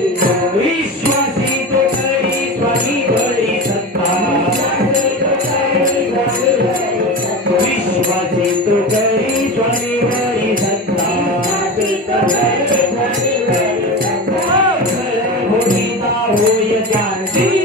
विश्वासी तो करी स्वामी वरी सत्ता विश्वासी तो करी स्वामी वरी सत्ता भोगिता होय जानती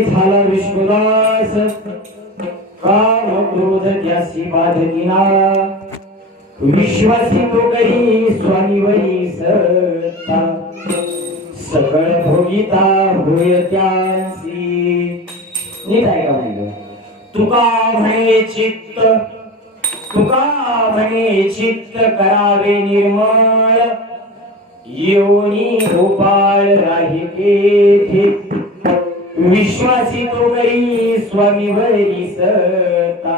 झाला विष्णुदास काम क्रोध त्यासी बाधकिना विश्वासी तो करी स्वामी वरी सत्ता सकळ भोगिता होय त्यांसी नीट ऐका नाही तुका म्हणे चित्त करावे निर्मळ योनी गोपाळ राहिके विश्वासी तो करी स्वामी वरी सत्ता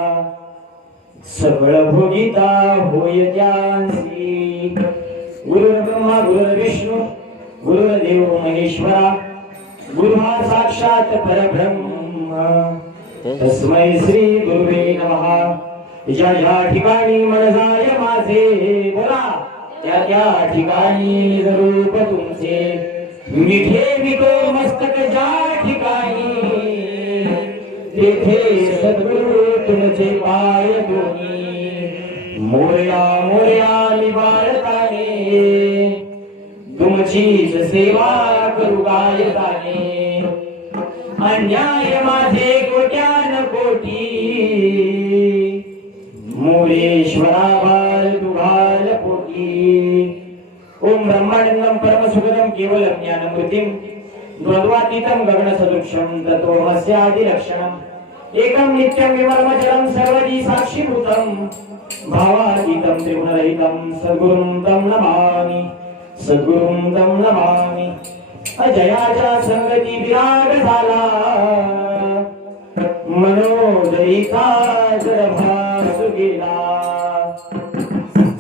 सगळ भोगिता होय त्यांसी गुरु ब्रह्मा गुरु विष्णू गुरुदेव महेश्वरा गुरु साक्षात परब्रह्म तस्मै श्री गुरुवे नमः ज्या ज्या ठिकाणी मन जाय माझे बोला त्या त्या ठिकाणी निज रूप तुमचे मिठे विको मस्तक ज्या ठिकाणी तेथे सद्गुरु तुमचे पाय दोन्ही मोरया मोरया निबाळताने तुमचीच सेवा करू गायताने अन्याय माझे कोट्यान कोटी मोरेश्वरा बाल तुघाल पोटी ओम ब्रह्मानंदम परम सुखदम केवलम ज्ञानमूर्तिम द्वंद्वातीतम गगन सदृक्षम तत्वमस्यादि लक्षणम एकम नित्यम विमलमचलम सर्वदी साक्षीभूतम भावातीतम त्रिगुणरहितम सद्गुरुं तं नमामि सद्गुरुं तं नमामि अजयाच्या संगती विराग झाला मनोदयिता जडभास गेला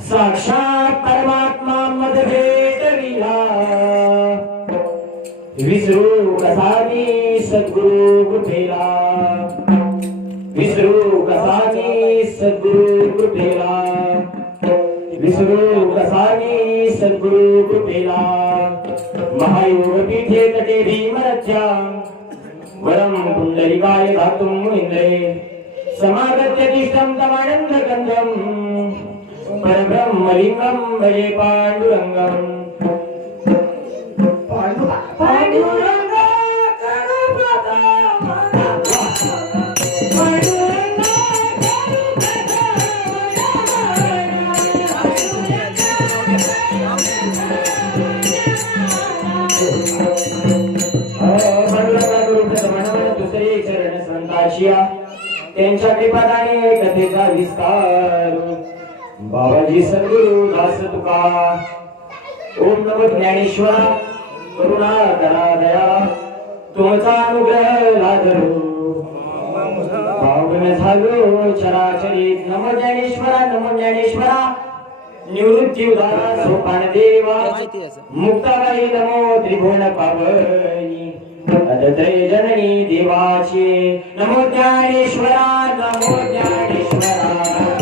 साक्षात परमात्मा मद भेटविला विसरू कसा मी सद्गुरु कृपेला विसरू कसा मी सद्गुरु कृपेला विसरू कसा मी सद्गुरु कृपेला महायोग पीठे तटे भीमरथ्या वरम पुंडलिकाय धातुं मुनीन्द्रे समागत्य तिष्ठं तमानंद कंदं परब्रह्मलिंगं भजे पांडुरंगं पांडुरंग करुपदा त्यांच्या कृपादाने कथेचा विस्तार बाबाजी सद्गुरु दास तुका ओम नमो ज्ञानेश्वरा करुणा करा दया तुमचा अनुग्रह लादरू पावन झालो चराचरित नमो ज्ञानेश्वरा निवृत्ती उदारा सोपान देवा मुक्ताबाई नमो त्रिभुवन पावनी अदत्रय जननी देवाची नमो ज्ञानेश्वरा नमो ज्ञानेश्वरा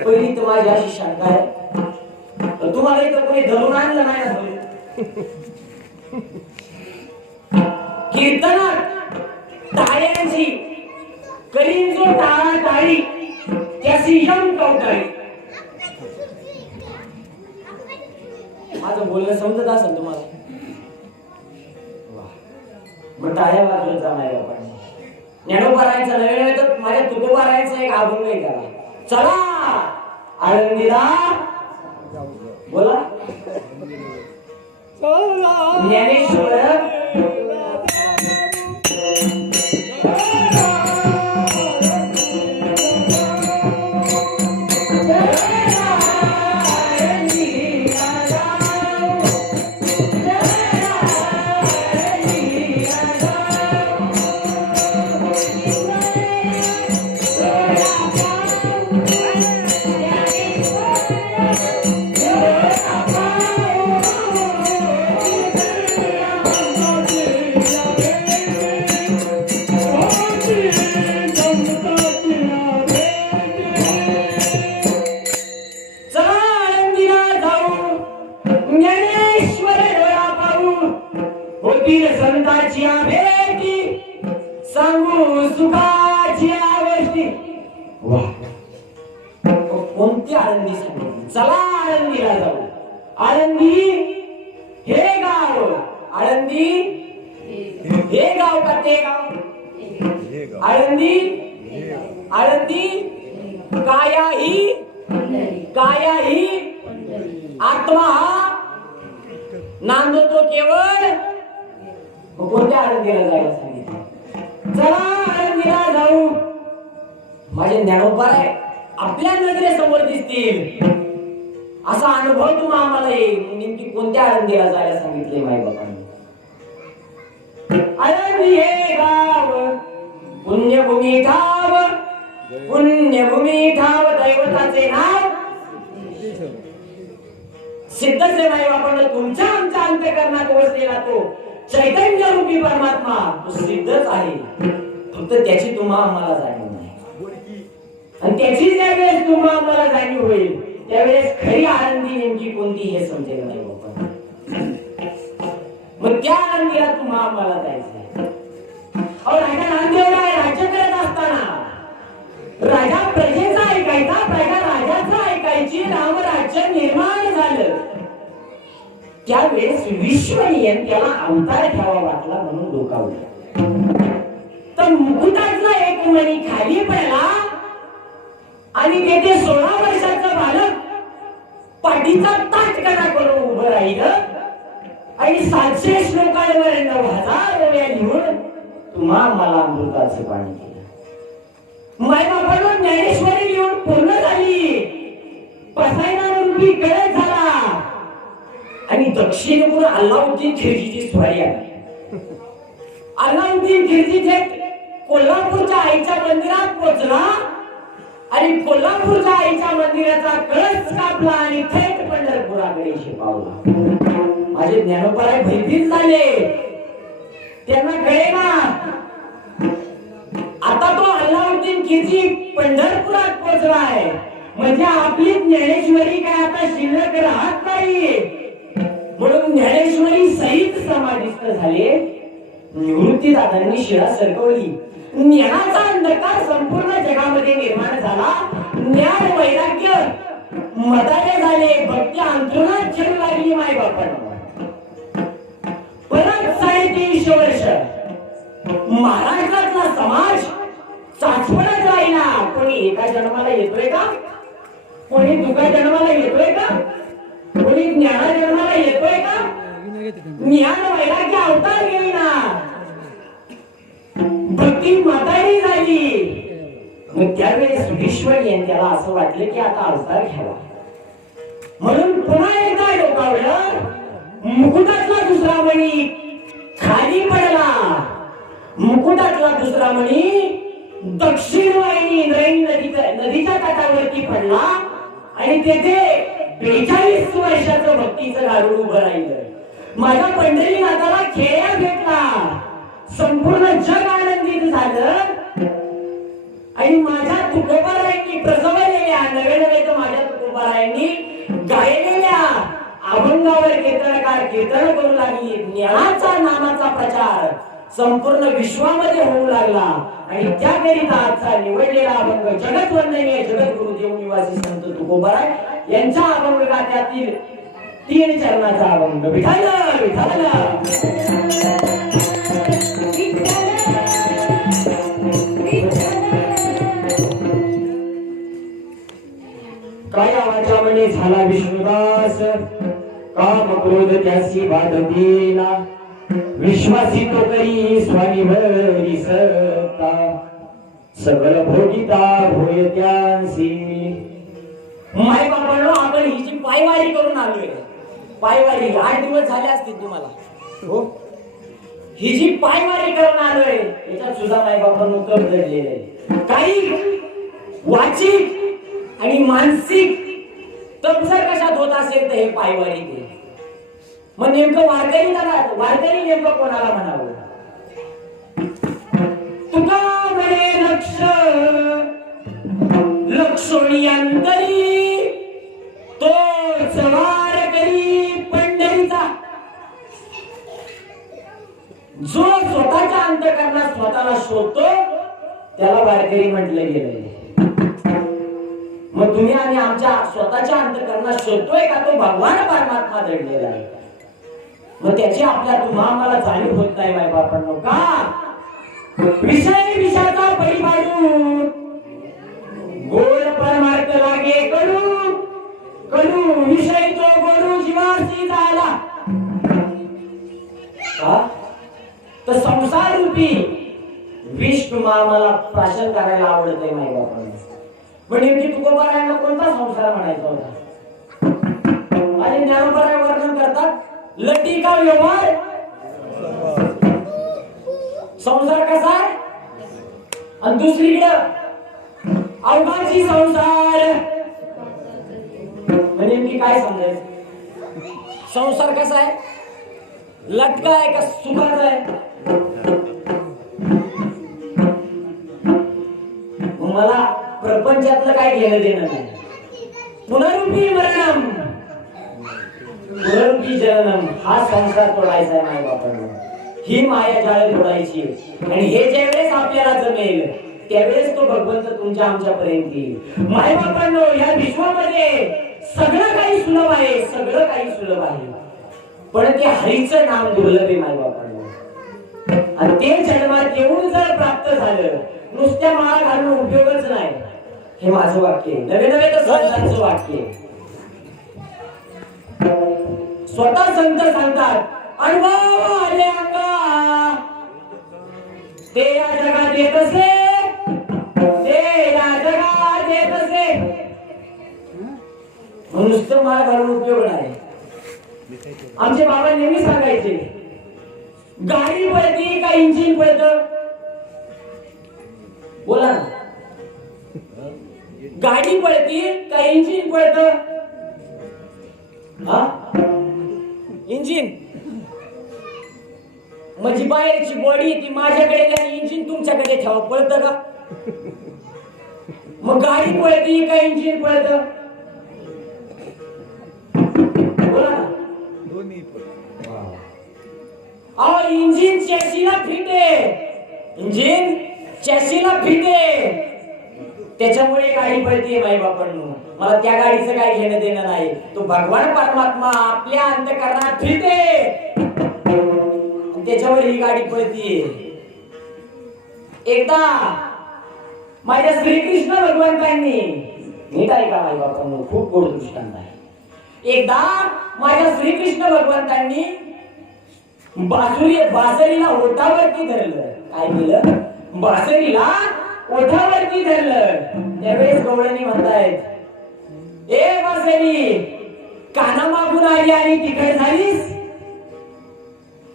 पहिली तर माझी अशी शंका आहे तुम्हाला इथं कोणी धरून आणलं नाही ना कीर्तनात टाळ्यांची करीन जो टाळा टाळी त्याची यम कवटाळी माझं बोलणं समजत असेल तुम्हाला मग टाळ्या वाजवत जाणार आपण ज्ञानोबा राहायचा नवीन तर माझ्या तुकोबा राहायचा एक अभंग आहे त्याला चला आळंदीला बोला ज्ञानेश्वर संताची भेटी सांगू सुखाची गोष्टी कोणती आळंदी सांगितली चला आळंदीला जाऊ आळंदी हे गाव आळंदी हे गाव का ते गाव आळंदी आळंदी काया ही काया ही आत्मा हा नांदतो केवळ. कोणत्या आनंदीला जायला सांगितलं? चला आनंदीला जाऊ. माझे ज्ञानोबा आहे आपल्या नजरेसमोर दिसतील असा अनुभव तुम्हा आम्हाला येईल. नेमकी कोणत्या आनंदीला जायला सांगितले माई बाबांनी? आनंदी हे गाव पुण्यभूमी ठाव, पुण्यभूमी ठाव दैवताचे नाव सिद्धसे माई बाबांना. तुमच्या आमच्या अंतःकरणात वसलेला तो चैतन्य रूपी परमात्मा तो सिद्धच आहे. फक्त त्याची तुम्हा आम्हाला जाणीव नाही. आणि त्याची ज्या वेळेस तुम्हा आम्हाला जाणीव होईल त्यावेळेस खरी आनंदी नेमकी कोणती हे समजेल नाही बाबा. मग त्या आनंदीला तुम्हा आम्हाला जायचं. राजा नामदेवला राज्य करत असताना राजा प्रजेचा ऐकायचा, प्रजा राजाचा ऐकायची. रामराज्य निर्माण झालं त्यावेळेस विश्वनियन त्याला अवतार घ्यावा वाटला म्हणून डोकावलं. तर मुकुटातला एक मणी खाली पडला आणि तेथे 16 वर्षाचं बालक पाठीचा ताटकणा करून उभं राहिलं आणि 700 श्लोकांवर 9000 ओव्या लिहून तुम्हा मला अमृताचं पाणी केलं. मायबापांना ज्ञानेश्वरी लिहून पूर्ण झाली. पसायना रूपी कळत झाला आणि दक्षिणेकडून अल्लाउद्दीन खिलजीची स्वारी आली. अल्लाउद्दीन खिलजी थेट कोल्हापूरच्या आईच्या मंदिरात पोहोचला आणि कोल्हापूरच्या आईच्या मंदिराचा कळस कापला आणि थेट पंढरपुराकडे शिपावला. माझे ज्ञानोबाराय भयभीत झाले. त्यांना कळेना आता तो अल्लाउद्दीन खिलजी पंढरपुरात पोहोचलाय म्हणजे आपली ज्ञानेश्वरी काय आता शिल्लक राहत नाही. म्हणून ज्ञानेश्वरी सहित समाधिस्थ झाले. निवृत्ती दादांनी शिळा सरकवली. ज्ञानाचा अंधकार संपूर्ण जगामध्ये निर्माण झाला. ज्ञान वैराग्य मदाने झाले. भक्ती अंतरुणात शिरू लागली मायबापांना. परत 350 वर्ष महाराष्ट्रातला समाज चाचपडत राहिला. कोणी एका जन्माला येतोय का? कोणी दुसऱ्या जन्माला येतोय का? कोणी ज्ञाना जन्माला येतोय का? ज्ञान वैराग्य अवतार घेईना. भक्ती म्हातारी झाली. मग त्यावेळेस विश्वनियन त्याला असं वाटलं की आता अवतार घ्यावा म्हणून पुन्हा एकदा डोकावलं. मुकुटातला दुसरा मणी खाली पडला. मुकुटातला दुसरा मणी दक्षिण वाहिनी नदीच्या तटावरती पडला आणि तेथे 42 वर्षाचं भक्तीचं गारुड उभं राहिलं. माझ्या पंढरीनाथाला खेळ्या भेटला. संपूर्ण जग आनंदित झालं आणि माझ्या तुकोबारायांनी प्रसवलेल्या नव्हे तर माझ्या तुकोबारायांनी गायलेल्या अभंगावर कीर्तनकार कीर्तन करू लागली. ज्ञानाचा नामाचा प्रचार संपूर्ण विश्वामध्ये होऊ लागला आणि त्याकरिता आजचा निवडलेला अभंग जगतवंदनीय जगद्गुरु देवनिवासी संत तुकोबाराय यांच्या अभंग गात्यातील 3 चरणाचा अभंग. विठ्ठल विठ्ठल काय आवाजा म्हणे झाला विष्णुदास. काम क्रोध त्यासी बाधविला. विश्वासी तो करी स्वामी भरी सत्ता. सगळ भोगिता होय त्यांसी. माय बापांनो आपण ही जी पायवारी करून आलोय. पायवारी 8 दिवस झाले असतील तुम्हाला. हो ही जी पायवारी करून आलोय याच्यात सुद्धा माय बापांनो कप जडलेले आहे. काही वाचिक आणि मानसिक तप जर कशात होत असेल तर हे पायवारी ते. मग नेमकं वारकरी नेमकं कोणाला म्हणावं? तुका म्हणे लक्ष लक्षोणी अंतरी तो सवार करी पंढरीचा. जो स्वतःच्या अंतःकरणात स्वतःला शोधतो त्याला वारकरी म्हटलं गेलंय. मग तुम्ही आणि आमच्या स्वतःच्या अंतःकरणात शोधतोय का तो भगवान परमात्मा दडलेला आहे? मग त्याची आपल्या तुम्हा आम्हाला जाणीव होत नाही माय बापांनो का? विषय विषयाचा परिपाडू गोड परमार्थ लागे कडू कडू विषय तो गोडू जीवासी झाला तर संसार रूपी विष तुम्हाला मला प्राशन करायला आवडत नाही माई बापांना. पण नेमकी तुकोबारायांना कोणता संसार म्हणायचा होता? आणि ज्ञानोबाराय वर्णन करतात लटिका व्यवहार संसार कसा आहे आणि दुसरीकडे अवघाची संसार. म्हणजे नेमकी काय समजायचं? संसार कसा आहे? लटका आहे का सुखाचा आहे? मला प्रपंचातलं काय घेणं देणं नाही. पुनरुक्ती मरणम पुनरुक्ती जननम हा संसार तोडायचा आहे माय बापांना. ही माया जाळ तोडायची. आणि हे ज्या वेळेस आपल्याला जमेल त्यावेळेस तो भगवंत तुमच्या आमच्यापर्यंत येईल. माय बापांनो, या विश्वामध्ये सगळं काही सुलभ आहे, सगळं काही सुलभ आहे, पण ते हरीचं नाम दुर्लभ आहे माय बापांनो. आणि ते जन्मात येऊन जर प्राप्त झालं, नुसत्या माळा घालून उपयोगच नाही. हे माझं वाक्य आहे, नवे नवे तर संतांचं वाक्य आहे. स्वतः संत सांगतात अनुभव आले अंगा ते या जगात येत असे, ते या जगात येत असे. नुसतं माळ घालून उपयोग नाही. आमचे बाबा नेहमी सांगायचे गाडी पळती का इंजिन पळतं? बोला ना, गाडी पळती का इंजिन पळतं? हा, इंजिन. म्हणजे बाहेरची बॉडी ती माझ्याकडे आणि इंजिन तुमच्याकडे ठेवा, पळतं का? मग गाडी पळती का इंजिन पळतं? बोला ना. अहो, इंजिन चॅसीला फिट आहे, इंजिन चॅसीला फिट आहे, त्याच्यामुळे गाडी पळते माई बापांनो. मला त्या गाडीचं काय घेणं देणं नाही. तो भगवान परमात्मा आपल्या अंतःकरणात फिट आहे, त्याच्यावर ही गाडी पळतीये. एकदा माझ्या श्रीकृष्ण भगवंतांनी, नीट ऐका माई बापांनो, खूप गोड दृष्टांत आहे. एकदा माझ्या श्रीकृष्ण भगवंतांनी बासरीला ओठावरती धरलं. काय केलं? बासरीला ओठावरती धरलं. त्यावेळेस गवळणी म्हणतायत, ए बासरी, काना मागून आली आणि तिखट झालीस?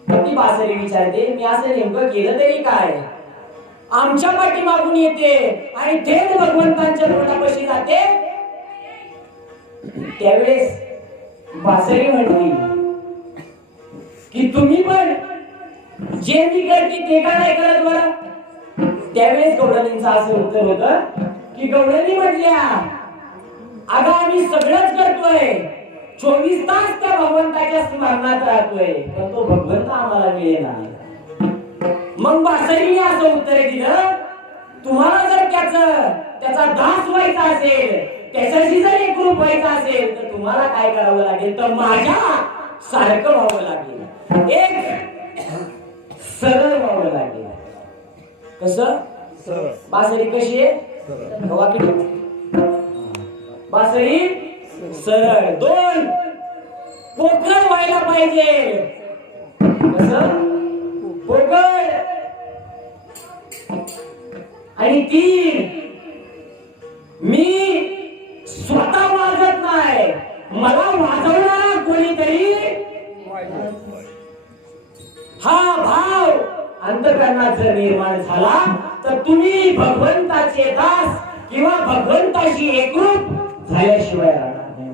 ती बासरी विचारते, मी असं नेमकं केलं तरी काय? आमच्या पाठी मागून येते आणि थेट भगवंतांच्या तोंडापाशी जाते. त्यावेळेस बासरी म्हटली की तुम्ही पण जे मी करते ते का नाही करत बरं? त्यावेळेस गवळणींचं असं उत्तर होतं की गवळणी म्हटल्या, अगं आम्ही सगळंच करतोय, 24 तास त्या भगवंताच्या स्मरणात राहतोय, पण तो भगवंत आम्हाला मिळेना. मग बासरीने असं उत्तर दिलं, तुम्हाला जर त्याचा दास व्हायचा असेल, त्याच्याशी जर एकरूप व्हायचा असेल, तर तुम्हाला काय करावं लागेल? तर माझ्या सारखं व्हावं लागेल, एक सरळ व्हावं लागेल. कसं? बासरी कशी आहे? बासरी सरळ, दोन पोकळ व्हायला पाहिजे. कसं? पोकळ. आणि तीन, मी स्वतः वाजत नाही, मला वाजवणारा कोणीतरी. हा भाव अंतःकरणात जर निर्माण झाला तर तुम्ही भगवंताचे दास किंवा भगवंताशी एकरूप झाल्याशिवाय राहणार नाही.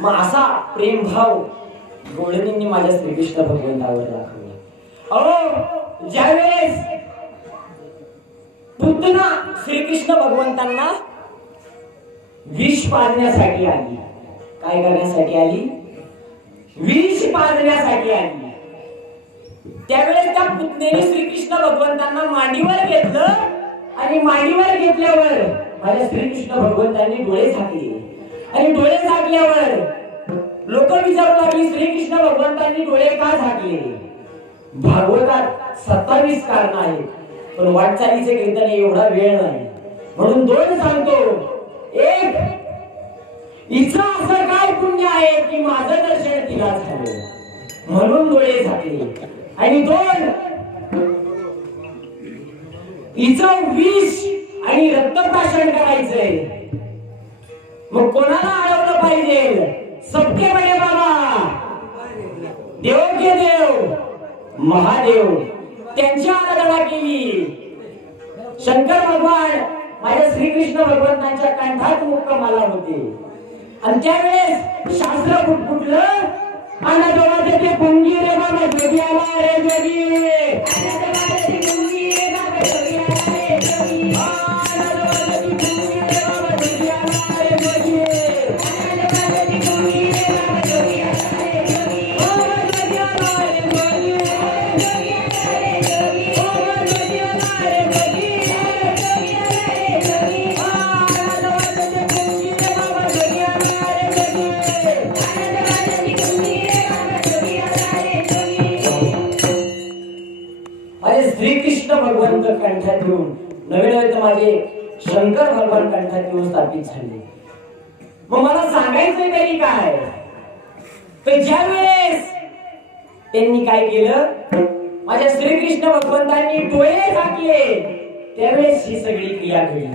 मग असा प्रेमभाव गवळणींनी माझ्या श्रीकृष्ण भगवंतावर दाखवला. अहो, ज्यावेळेस पुतना श्रीकृष्ण भगवंतांना विष पाजण्यासाठी आली, काय करण्यासाठी आली? विष पाजण्यासाठी आली. त्यावेळेस त्या पुतनेने श्रीकृष्ण भगवंतांना मांडीवर घेतलं आणि मांडीवर घेतल्यावर माझ्या श्रीकृष्ण भगवंतांनी डोळे झाकले आणि डोळे झाकल्यावर लोक विचारू लागली श्रीकृष्ण भगवंतांनी डोळे का झाकले. भागवतात 27 कारण आहेत, पण वाटचालीचे कीर्तन एवढा वेळ नाही, म्हणून 2 सांगतो. एक, हिचं असं काय पुण्य आहे की माझं दर्शन तिला झालं म्हणून डोळे झाकले. आणि 2, हिचं विष आणि रक्तप्राशन करायचंय. मग कोणाला अडवलं पाहिजे? सबके बडे बाबा, देव के देव महादेव, त्यांची आराधना केली. शंकर भगवान माझ्या श्रीकृष्ण भगवंतांच्या कंठात मुक्कामाला होते आणि त्यावेळेस शास्त्र फुटफुटलं. अनाथवाचे ते पुंगी रे बाबा जोगी आला रे जोगी, अनाथवाचे पुंगी रे बाबा जोगी आला रे जोगी, अनाथवाचे पुंगी रे बाबा जोगी आला रे जोगी, अनाथवाचे पुंगी रे बाबा जोगी आला रे जोगी, जोगी आला रे जोगी, जोगी आला रे जोगी, जोगी आला रे जोगी, जोगी आला रे जोगी, अनाथवाचे पुंगी रे बाबा जोगी आला रे जोगी, अनाथवाचे पुंगी माझे श्रीकृष्ण भगवंत कंठात येऊन नवीन तर माझे शंकर भगवान कंठात येऊन स्थापित झाले. मग मला सांगायचंय तरी काय, तर ज्या वेळेस त्यांनी काय केलं, माझ्या श्रीकृष्ण भगवंतांनी डोळे झाकले त्यावेळेस ही सगळी क्रिया घडली.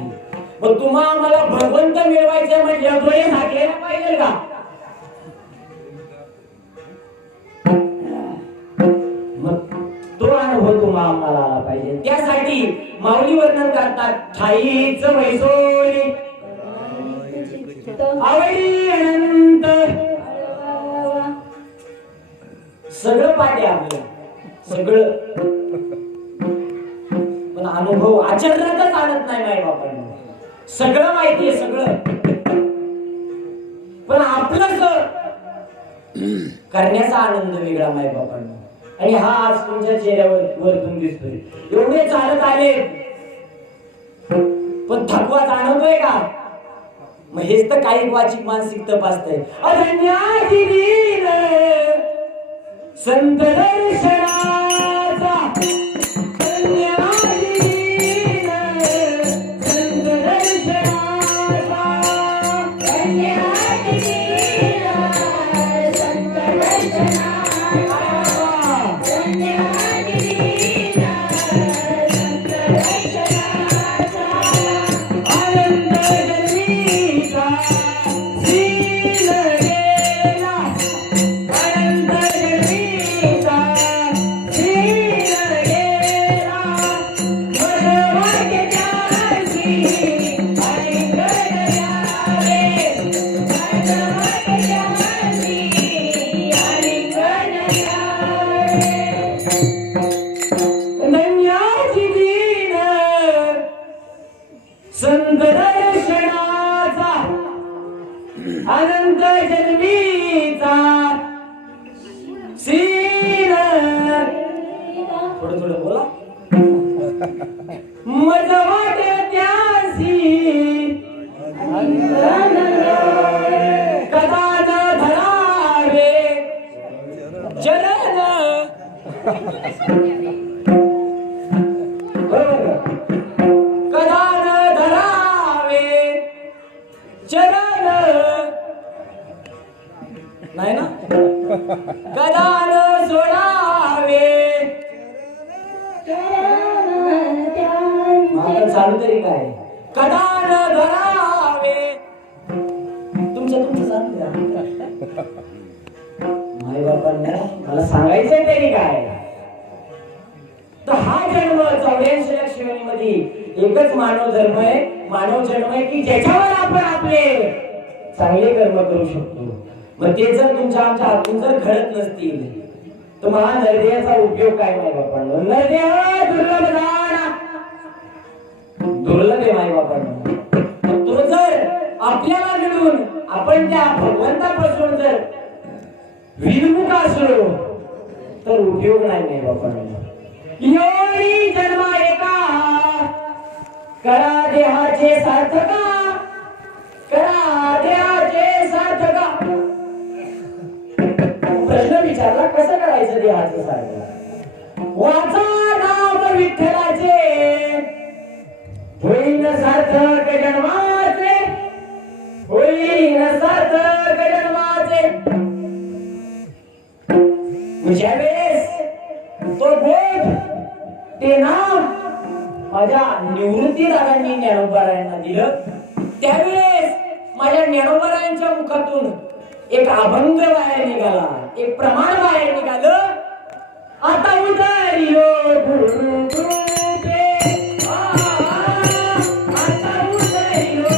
मग तुम्हा आम्हाला भगवंत मिळवायचं म्हणजे डोळे झाकले ना पाहिजे का? तो अनुभव तुम्हाला आम्हाला आला पाहिजे. त्यासाठी माऊली वर्णन करतात, ठाईच मैसोरी आवडी अनंत. सगळं पाठी आपलं सगळं, पण अनुभव आचरणातच आणत नाही माय बापांना. सगळं माहिती आहे सगळं, पण आपलंच करण्याचा आनंद वेगळा माय बापांना. आणि हा आज तुमच्या चेहऱ्यावर वरतून दिसतोय. एवढे चालत आले पण थकवा जाणवतोय का? मग हेच तर काही वाचिक मानसिक तपासतंय. अरण्याची दीन संत दर्शनाचा, अरण्याची दीन संत दर्शनाचा, अरण्याची दीन संत दर्शनाचा, संत दर्शनाचा, अनंत जन्मीचा सीन. थोडं थोडं बोला. मज वाटे त्यासी कदा न धरावे चरण. कदा न धरावे चरण, नाही ना. कदा न सोडावे आपण चालू तरी काय. कदा न धरावे, तुमचं चालू द्या. माय बापांना मला सांगायचंय तरी काय, तर हा जन्म 84 लाख योनीमध्ये एकच मानव धर्म आहे, मानव जन्म आहे की ज्याच्यावर आपण आपले चांगले कर्म करू शकतो. मग ते जर तुमच्या आमच्या हातून जर घडत नसतील तर मग हा नरदेहाचा उपयोग काय माय बापांना. नरदेह दुर्लभ दान, दुर्लभ आहे माय बापांना. तो जर आपल्याला मिळून आपण त्या भगवंतापासून जर विमुख असलो तर उपयोग नाही माय बापांना. योनी जन्मा एका करा देहाचे सार्थका, करा देहाचे सार्थका. प्रश्न विचारला कसं करायचं देहाचं सार्थक. वाचा नाम विठ्ठलाचे, होईन सार्थक जन्माचे, होईन सार्थक जन्माचे. ज्यावेळेस तो बोध ते नाम माझ्या निवृत्ती दादांनी ज्ञानोबारायांना दिलं, त्यावेळेस माझ्या ज्ञानोबारायांच्या मुखातून एक अभंग बाहेर निघाला, एक प्रमाण बाहेर निघालं. आता उदरियो गुरुदेव, आता उदरियो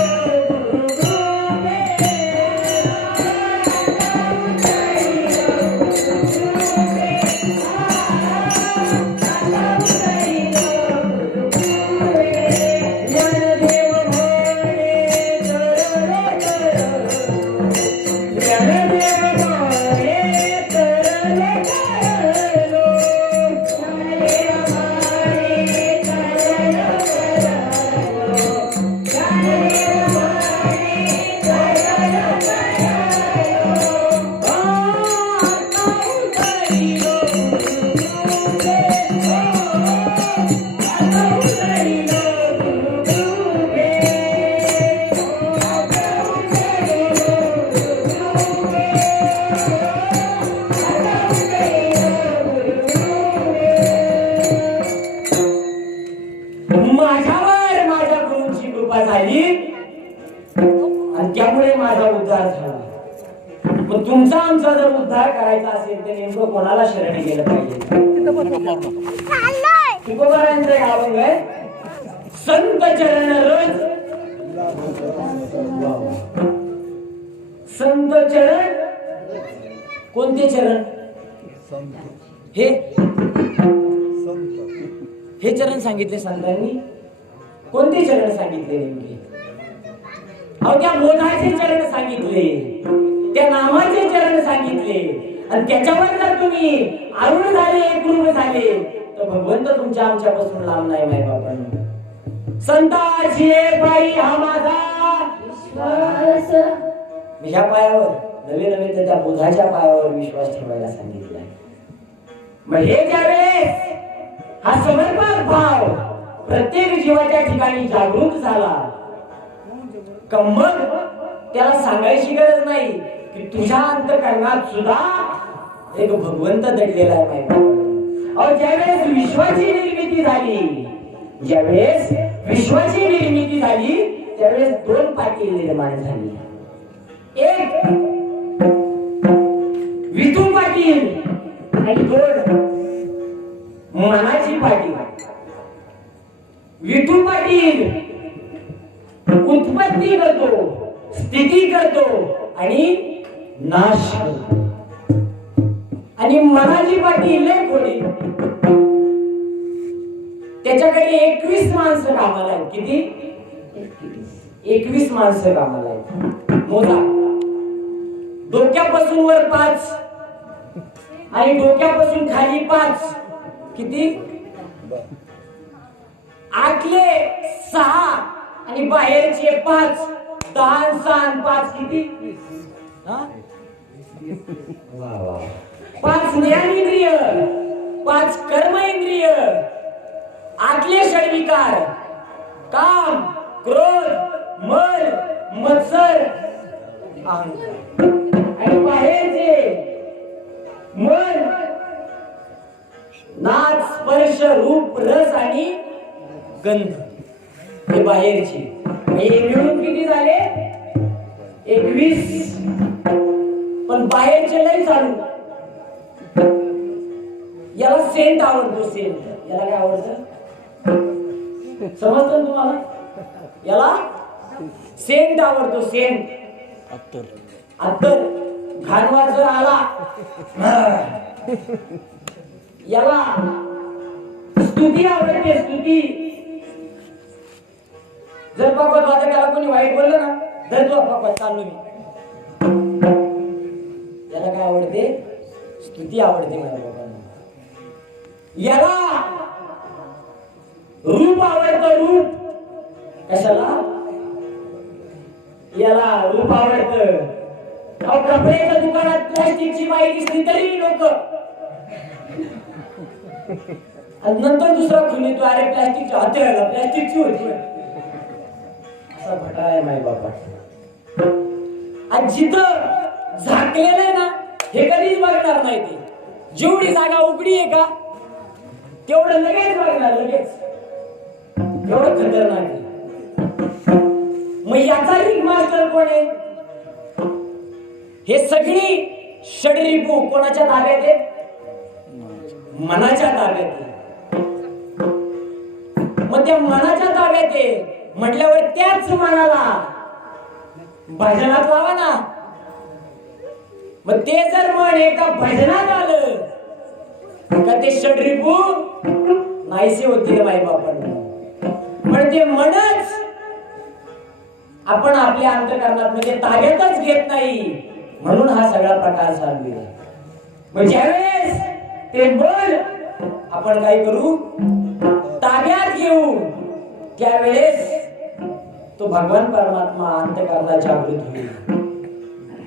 त्यामुळे माझा उद्धार झाला. पण तुमचा आमचा जर उद्धार करायचा असेल तर नेमकं कोणाला शरण गेलं पाहिजे. तुकोबारायांचं एक अभंग आहे, संत चरण रज, संत चरण. कोणते चरण? हे चरण सांगितले संतांनी. कोणते चरण सांगितले नेमके? अहो त्या बोधाचे चरण सांगितले, त्या नामाचे चरण सांगितले. आणि त्याच्यावर जर तुम्ही आरूढ झाले, एकरूप झाले तर भगवंत तुमच्या आमच्यापासून लांब नाही. माय बापांनो, संताची पायी हा माझा विश्वास. ह्या पायावर नवे नवे तर त्या बोधाच्या पायावर विश्वास ठेवायला सांगितलाय. मग हे ज्यावेळेस हा समर्पक भाव प्रत्येक जीवाच्या ठिकाणी जागृत झाला, मग त्याला सांगायची गरज नाही की तुझ्या अंतःकरणात सुद्धा एक भगवंत दडलेला आहे. माहिती? अहो ज्यावेळेस विश्वाची निर्मिती झाली, ज्यावेळेस विश्वाची निर्मिती झाली त्यावेळेस दोन पाटील निर्माण झाली. एक विठू पाटील आणि दोन मनाची पाटील. विठू पाटील उत्पत्ती करतो, स्थिती करतो आणि नाश करतो. आणि मनाची पाटील लय खोडी, त्याच्याकडे 21 माणसं कामाला आहेत. किती? 21 माणसं कामाला आहेत. मोजा. डोक्यापासून वर 5 आणि डोक्यापासून खाली 5. किती? आतले 6 आणि बाहेरचे 5. 10 6 5 किती? 5 ज्ञानेंद्रिय, 5 कर्म इंद्रिय, आतले षडविकार काम, क्रोध, मल, मत्सर, अहंकार. आणि बाहेरचे मन, नाच, स्पर्श, रूप, रस आणि गंध. हे बाहेरचे. हे मिळून किती झाले? 21. पण बाहेरचे लय चालू. याला सेंट आवडतो. सेंट याला काय आवडतं समजतं तुम्हाला? याला सेंट आवडतो. सेंट अत्तर. अत्तर घाणवाज जर आला याला स्तुती आवडते. स्तुती. जर बाबा वादकाला कोणी वाईट बोललं ना, धर तो बाबा चाललो मी, याला काय आवडते? स्तुती आवडते माझ्या बाबांना. याला रूप आवडतं. रूप. कशाला? याला रूप आवडतं. अहो, कपड्याच्या दुकानात प्लास्टिकची बाई दिसली तरी लोक, आणि नंतर दुसरा खुली तो अरे प्लास्टिकची हाते प्लास्टिकची होती. असा भटा आहे माय बापा. आणि जिथं झाकलेलं आहे ना हे कधीच बघणार नाही. ते जेवढी जागा उघडी आहे का तेवढं लगेच बघणार, लगेच. एवढं खतरनाक आहे. मग याचा रिंग मास्टर कोण आहे? हे सगळी षडरिपू कोणाच्या ताब्यात आहे? मनाच्या ताब्यात आहे. मग त्या मनाच्या ताब्यात आहे म्हटल्यावर त्याच मनाला भजनात लावा ना. मग ते जर मन एका भजनात आलं का ते षडरिपू नाहीसे होतील माई बापांना. पण ते मनच आपण आपल्या अंतःकरणात म्हणजे ताब्यातच घेत नाही, म्हणून हा सगळा प्रकार चालू आहे. मग ज्यावेळेस ते मन आपण काय करू ताब्यात घेऊ त्यावेळेस तो भगवान परमात्मा अंतःकरणात जागृत होईल.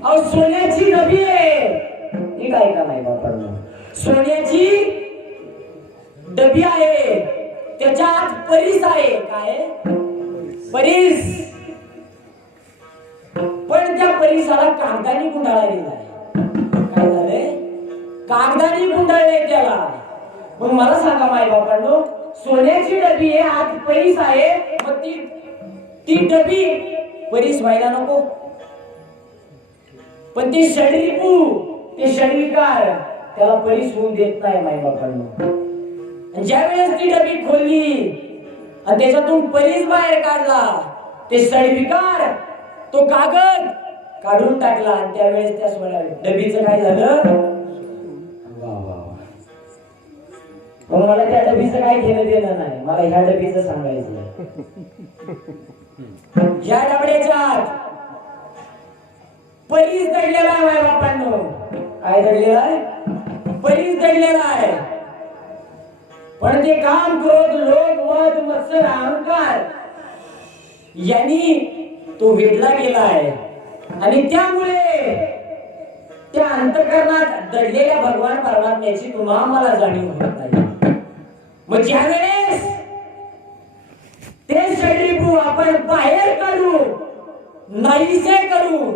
अहो, सोन्याची डबी आहे ही काय का नाही बापांना. सोन्याची डबी आहे, त्याच्यात परीस आहे. काय परीस? पण त्या परीसाला कागदाने गुंडाळा गेलाय. काय झालंय? कागदाने गुंडाळले त्याला. मग मला सांगा माय बापांनो, सोन्याची डबी आहे, आत परीस आहे, मग ती डबी परीस व्हायला नको? पण ते षडरिपू, ते षडविकार त्याला परीस होऊन देत नाही माय बापांनो. ज्या वेळेस ती डबी खोलली आणि त्याच्यातून परीस बाहेर काढला, ते षडविकार तो कागद काढून टाकला आणि त्यावेळेस त्या सोन्या डबीचं काय झालं? मग मला त्या डबीचं काय घेणं देणं नाही, मला ह्या डबीचं सांगायचं. ह्या डबड्याच्या आत परीस दडलेला आहे माय बापांनो. काय दडलेला आहे? परीस दडलेला आहे. पण ते काम, क्रोध, लोभ, मद, मत्सर, अहंकार यांनी तो वेढला गेला आहे. आणि त्यामुळे त्या अंतःकरणात दडलेल्या भगवान परमात्म्याची तुम्हा मला जाणीव होत नाही. मग ज्या वेळेस ते षडरिपू आपण बाहेर काढू, नाहीसे करू,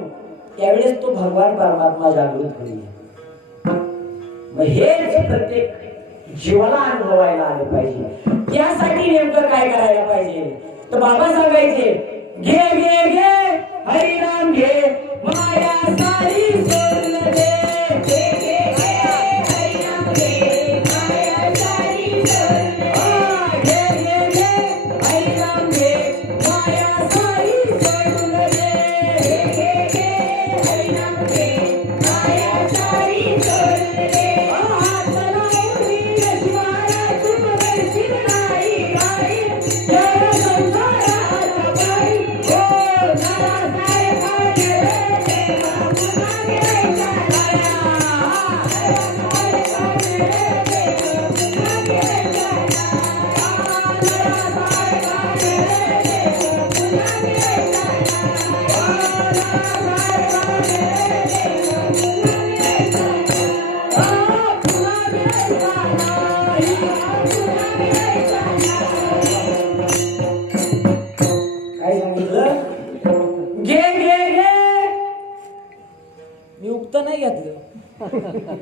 त्यावेळेस तो भगवान परमात्मा जागृत होईल. मग हेच प्रत्येक जीवाला अनुभवायला आलं पाहिजे. त्यासाठी नेमकं काय करायला पाहिजे? तर बाबा सांगायचे, घे घे घे हरिनाम घे, माया सारी सोडून दे.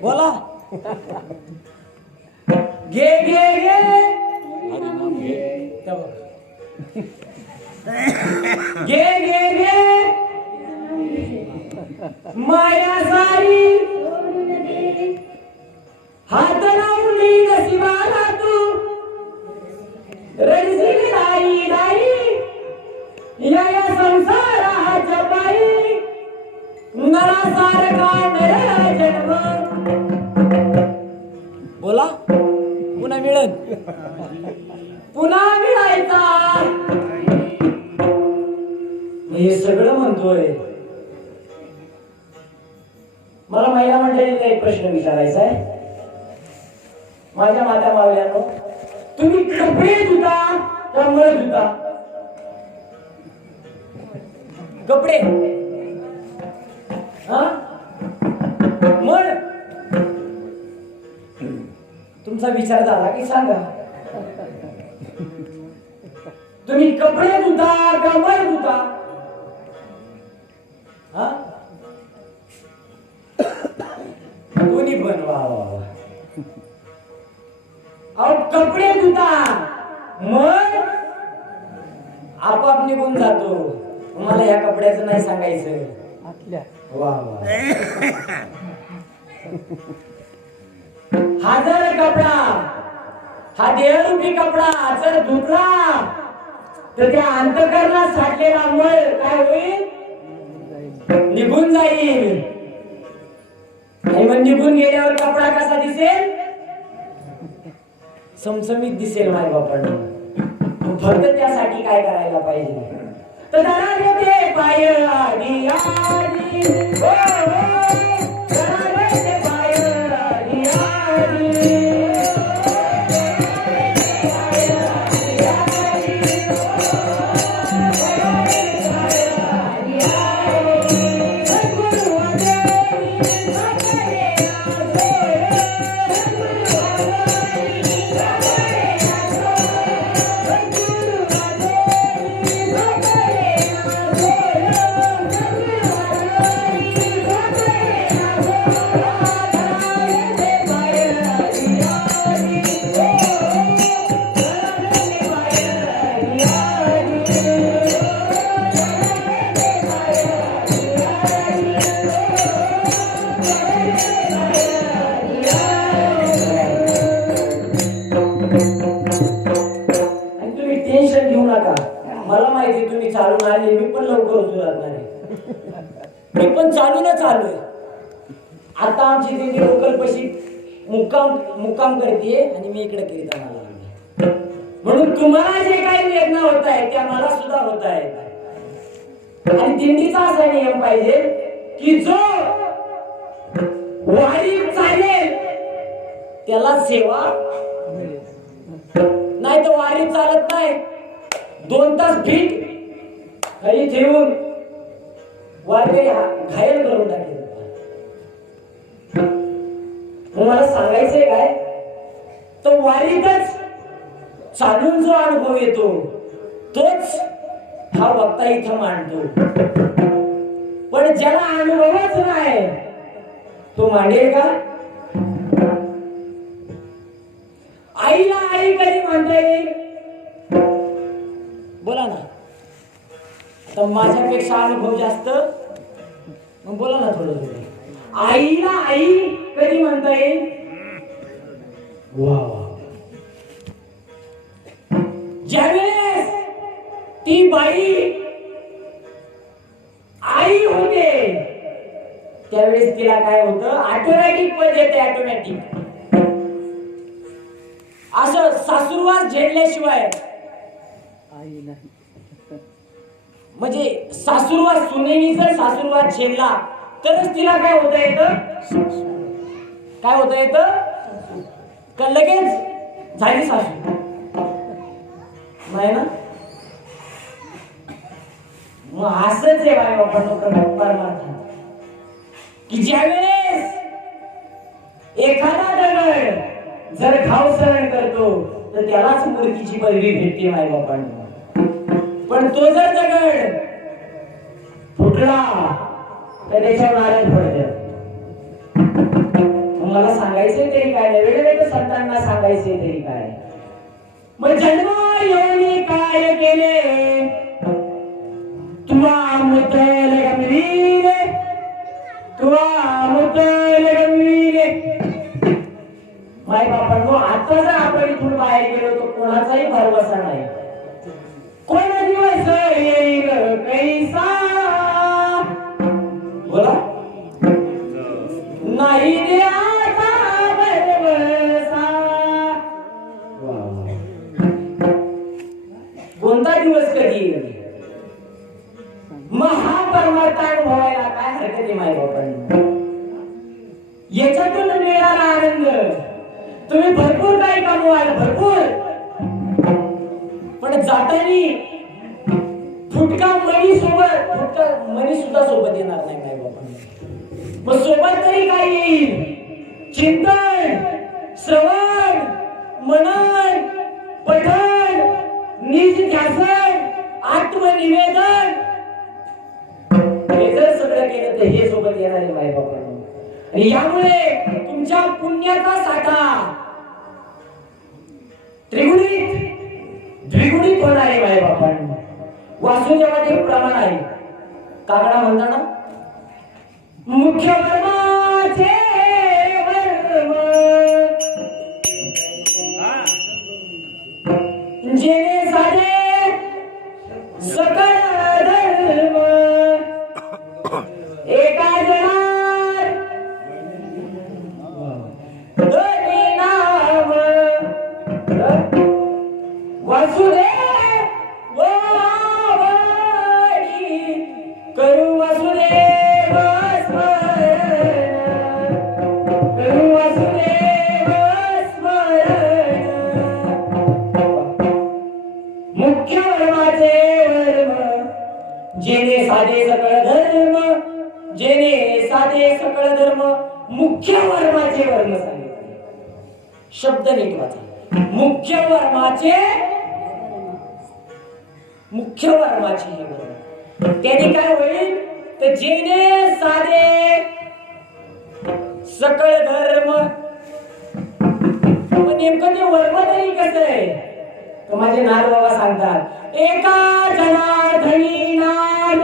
बोला, घे घे घे हरिनाम घे, घे घे घे माया सारी हात लावली नशिबाला तू, रडशील नाही नाही या संसाराच्या पायी, नरासारखा नर जन्म. बोला, पुन्हा मिळेल, पुन्हा मिळायचा. हे सगळं म्हणतोय. मला महिला मंडळीला एक प्रश्न विचारायचा आहे. माझ्या माता मावल्यांनो, तुम्ही कपडे धुता का मळ धुता? कपडे मग तुमचा विचार झाला की सांगा. तुम्ही कपडे धुता का मळ धुता? कोणी बनवा. अहो कपडे धुता मग आपोआप निघून जातो. मला या कपड्याचं नाही सांगायचं. वा वा. हा जर कपडा, हा देहरूपी कपडा जर धुतला तर त्या अंतःकरणात साठलेला मळ काय होईल? निघून जाईल. आणि मग निघून गेल्यावर कपडा कसा दिसेल? समसमीत दिसेल माझ्या बापांना. फक्त त्यासाठी काय करायला पाहिजे? तर ते पाय आधी आधी हो ते पाय आधी आधी मला माहिती तुम्ही चालून आले. मी पण लवकर उचलत नाही. मी पण चालूनच आलोय. आता आमची दिंडी लोकल पशी मुक्काम करते आणि मी इकडे कीर्तनाला आलोय. म्हणून तुम्हाला जे काही वेदना होत आहेत त्या मला सुद्धा होत आहेत. आणि दिंडीचा असा नियम पाहिजे की जो वारी चालेल त्याला सेवा, नाही तर वारी चालत नाही. 2 तास भीट खाली ठेवून वारकरी घायल करून टाकेल. मला सांगायचंय काय, तो वारीतच चालून जो अनुभव येतो तोच हा वक्ता इथं मांडतो. पण ज्याला अनुभवच नाही तो मांडेल का? आईला आई कधी म्हणता येईल? बोला ना. तर माझ्यापेक्षा अनुभव जास्त, मग बोला ना थोडं थोडं. आईला आई कधी म्हणता येईल? वा वा. ज्यावेळेस ती बाई आई होते त्यावेळेस तिला काय होतं? ऑटोमॅटिक पद येते. ऑटोमॅटिक असं सासूरवास झेडल्याशिवाय, म्हणजे सासूरवास सुनेनी जर सासूरवास झेलला तरच तिला काय होता येतं? काय होता येतं? का लगेच झाली सासू? नाही ना. मग असंच आहे बाई परमार्थ की ज्यावेळेस एखादा दगड जर घाव सहन करतो तर त्यालाच मूर्तीची पदवी भेटते माय बापांना. पण तो जर दगड फुटला तर त्याच्यावर नाराज पडते. मला सांगायचंय तरी काय, वेळेवेळी संतांना सांगायचंय तरी काय. मग जन्म योनी काय केले तुला मुतल गंभीरे, तुला मुतल गंभीरे. माय बापांनो, आता जर आपण इथून बाहेर गेलो तर कोणाचाही भरवसा नाही. कोण दिवस येईल कैसा, बोला नाही रे आता भरवसा. कोणता दिवस कधी येईल? महापरमार्थ व्हायला काय हरकत आहे माय बापांनो? याच्यातून मिळाला आनंद तुम्ही भरपूर काही कमवाल, भरपूर. पण जातानी फुटका मणी सोबत, फक्त मनी सुद्धा सोबत येणार नाही माय बाबा. मग सोबत तरी काय येईल? चिंतन, श्रवण, मनन, पठन, निज ध्यासन, आत्मनिवेदन, हे जर सगळं केलं तर हे सोबत येणार आहे माय बाबा. आणि यामुळे तुमच्या पुण्याचा साठा त्रिगुणित द्विगुणित होणार आहे माय बाबा. वासुदेवात एक प्रमाण आहे. काकडा म्हणताना मुख्य वर्माचे वर्म जेणे साधे सकळ धर्म एका जनार धनी नाम वासुदेव वाडी करू वासुदेव स्मरण करू वासुदेव स्मरण. मुख्य वर्माचे वर्म जेणे साधे सकळ धर्म जेणे साधे सकळ धर्म. मुख्य वर्माचे वर्म सांगितले. शब्द नीट वाचा. मुख्य वर्माचे हे वर्म. त्याने काय होईल तर जेणे साधे सकळ धर्म. नेमकं ते वर्म तरी कसं आहे तर माझे नाथ बाबा सांगतात एका जनार्दनी नाम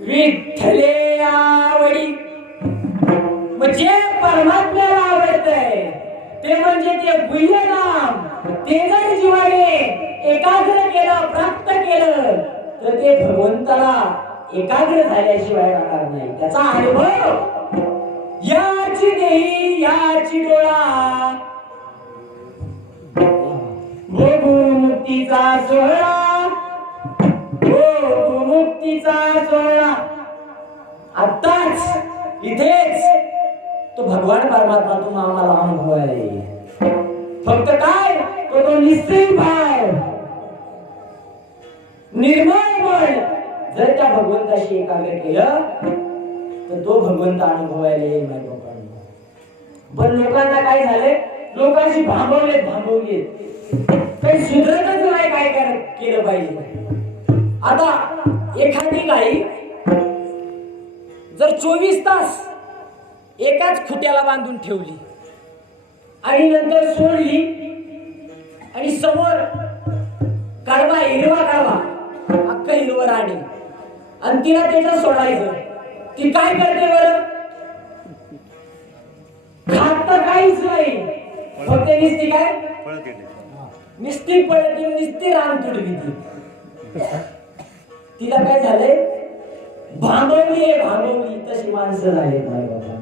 विठ्ठले आवडी. म्हणजे परमात्म्याला आवडतंय ते म्हणजे ते गुह्य नाम. ते जर जीवाने एकाग्र केलं प्राप्त केलं तर ते भगवंताला एकाग्र झाल्याशिवाय राहणार नाही. त्याचा अनुभव याची देही याची डोळा भोगू मुक्तीचा सोहळा भोगू मुक्तीचा सोहळा. आत्ताच इथेच तो भगवान परमात्मा तुम्ही आम्हाला अनुभवायला येईल. फक्त काय तो निश्चित भाव निर्मळ मन जर त्या भगवंताशी एकाग्र केलं तर तो भगवंत अनुभवायला येईल माझ्या लोकांना. पण लोकांना काय झालंय लोकांशी भांबवलेत काही सुधरतच नाही. काय केलं पाहिजे. आता एखादी गाई जर 24 तास एकाच खुट्याला बांधून ठेवली आणि नंतर सोडली आणि समोर कडवा हिरवा कडवा अख्खा हिरवं राणी आणि तिला त्याच्यात सोडायचं ती काय करते बरं? खात तर काहीच नाही फक्त निस्ती काय निस्ती पळती निस्ती रान तुडवी ती. तिला काय झालंय भांबवली तशी माणसं झालीत नाही बाबा.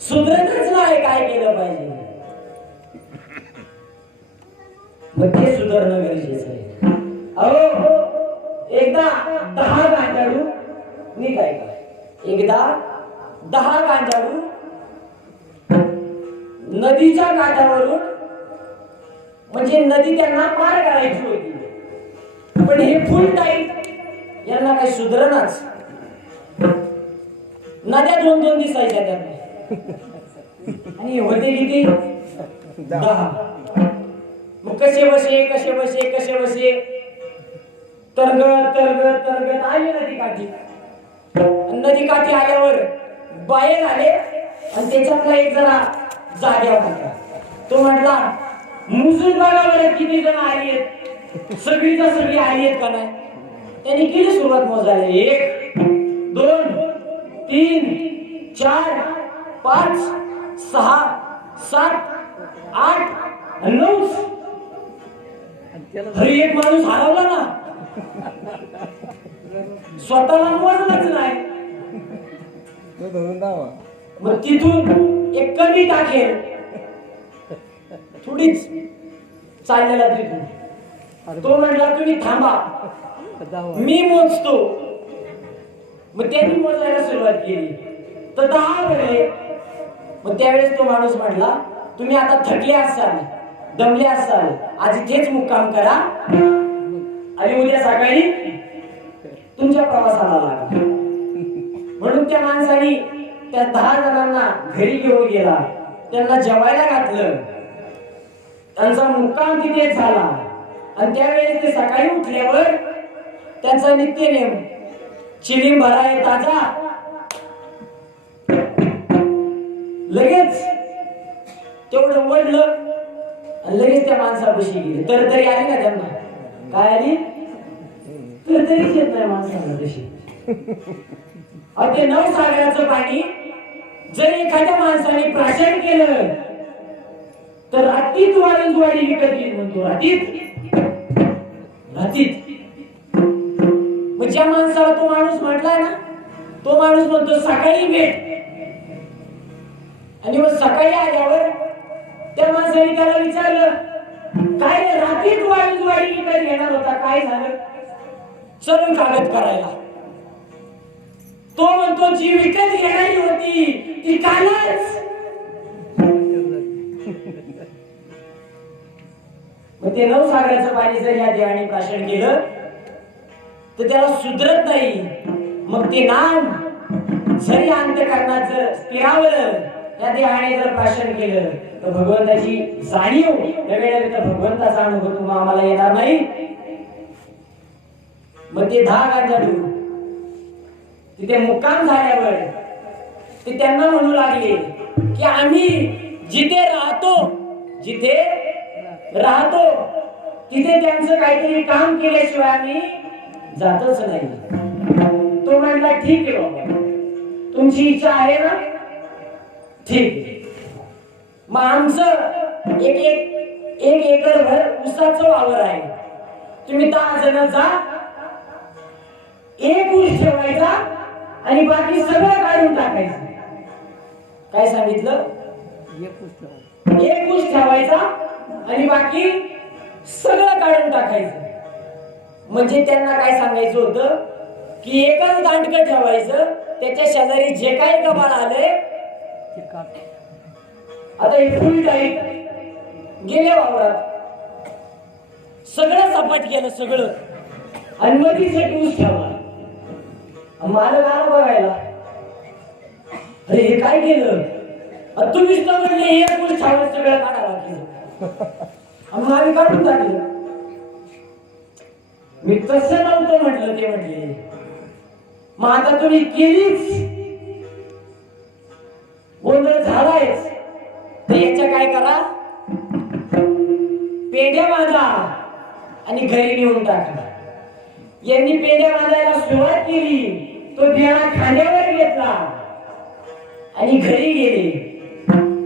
सुधरतच नाही. काय केलं पाहिजे मग ते सुधारणं गरजेचं आहे. अहो एकदा 10 गांजाडू मी काय करा एकदा 10 गांजाडू नदीच्या काठावरून म्हणजे नदी त्यांना पार करायची होती. पण हे फुल टाईट यांना काही सुधरणाच. नद्या 2-2 दिसायच्या त्यांना आणि होते किती 10. मग कसे बसे तरगत आले नदी काठी. नदी काठी आल्यावर बाहेर आले आणि त्याच्यातला एक जरा जाग्या होता. तो म्हटला मुसून बघा बरं किती जण आली आहेत. सगळीच्या सगळी आली आहेत का नाही. त्यांनी केली सुरुवात मोजायला. 1 2 3 4 5 6 7 8 9. घरी एक माणूस हरवला ना स्वतःला मोजलंच नाही. मग तिथून एक कमी टाकेल थोडीच चाललेला तिथून. तो म्हटला तुम्ही थांबा मी मोजतो. मग त्यांनी मोजायला सुरुवात केली तर 10 झाले. मग त्यावेळेस तो माणूस म्हटला तुम्ही आता थकले असाल दमले असाल आज इथेच मुक्काम करा आणि उद्या सकाळी तुमच्या प्रवासाला लागा. म्हणून त्या माणसाने त्या 10 जणांना घरी घेऊन गेला, त्यांना जेवायला घातलं, त्यांचा मुक्काम तिथेच झाला. आणि त्यावेळेस ते सकाळी उठल्यावर त्यांचा नित्यनेम चिलीम भराय ताजा, लगेच तेवढं वडलं आणि लगेच त्या माणसापाशी गेले. तर तरी आली ना त्यांना, काय आली तर तरीच येत नाही माणसाला तशी. ते नवसागराचं पाणी जर एखाद्या माणसाने प्राशन केलं तर रातीत वाडी विकत घेईल म्हणतो. रातीत मग ज्या माणसाला तो माणूस म्हटलाय ना, तो माणूस म्हणतो सकाळी भेट. आणि मग सकाळी आल्यावर त्या माणसाने त्याला विचारलं, काय रे रात्रीत वाडी विकत घेणार होता, काय झालं? चलून कागद करायला. तो म्हणतो जी विकत घेणारी होती ती कालच. मग ते नवसागराचं पाणी जर या देवाने प्राशन केलं तर त्याला सुधरत नाही. मग ते नाम जरी अंतःकरणात जर स्थिरावलं, या देवाने जर प्राशन केलं तर भगवंताची जाणीव नव्हे तर भगवंताचा अनुभव आम्हाला येणार नाही. मग ते 10 गांजाडू तिथे मुक्काम झाल्यावर ते त्यांना म्हणू लागले की आम्ही जिथे राहतो तिथे त्यांचं काहीतरी काम केल्याशिवाय आम्ही जातच नाही. तो म्हणला ठीक आहे बाबा, तुमची इच्छा आहे ना, ठीक आहे. मग आमचं एक एकर भर ऊसाचं वावर आहे, तुम्ही 10 जण जा, एक ऊस ठेवायचा आणि बाकी सगळं काढून टाकायचं. काय सांगितलं? एक ऊस ठेवायचा आणि बाकी सगळं काढून टाकायचं. म्हणजे त्यांना काय सांगायचं होतं की एकच दांडकं ठेवायचं, त्याच्या शेजारी जे काही गबाळ आले आता हे फुल टाईट गेले वावरात, सगळं सपाट केलं सगळं, आणि मधीच एक ऊस ठेवला. मालक आला बघायला, अरे हे काय केलं? तुम्हीच तर म्हणले हे ऊस ठेवायचं सगळं काढावं केलं, आम्ही काढून टाकलं. मी तसं नव्हतं म्हटलं. ते म्हटले मग आता तुम्ही केलीच, गोंधळ झालायच, तर याच्या काय करा, पेढ्या बांधा आणि घरी नेऊन टाका. यांनी पेढ्या बांधायला सुरुवात केली, तो पेढा खांद्यावर घेतला आणि घरी गेले.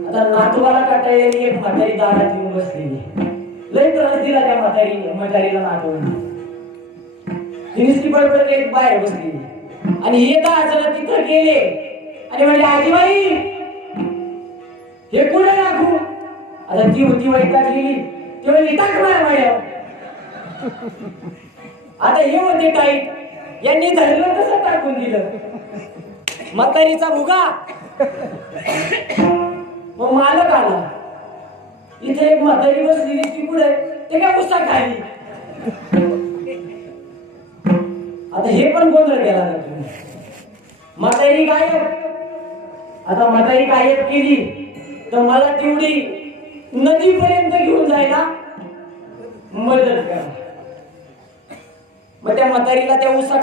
आता नातवाला काटायला एक म्हातारी दारात येऊन बसलेली, लय त्रास दिला त्या म्हातारीला नातवाने. तिने बडबड एक बाहेर बसलेली आणि हे 10 जण तिथं गेले आणि म्हणले आजीबाई हे कुठे टाकू? आता ती होती वैतागलेली, ती म्हणली टाक माझ्या. आता हे होते टाईट, यांनी धरलं तसं टाकून दिलं म्हातारीचा भुगा. मग मालक आला, इथे एक म्हातारी बसलेली, ती कुठे? ते काय पुस्तक खाली. आता हे पण गोंधळ केला जातो. म्हातारी गायब. आता म्हातारी गायब केली तर मला तेवढी नदीपर्यंत घेऊन जायला मदत करा. मग त्या म्हातारीला त्या उसा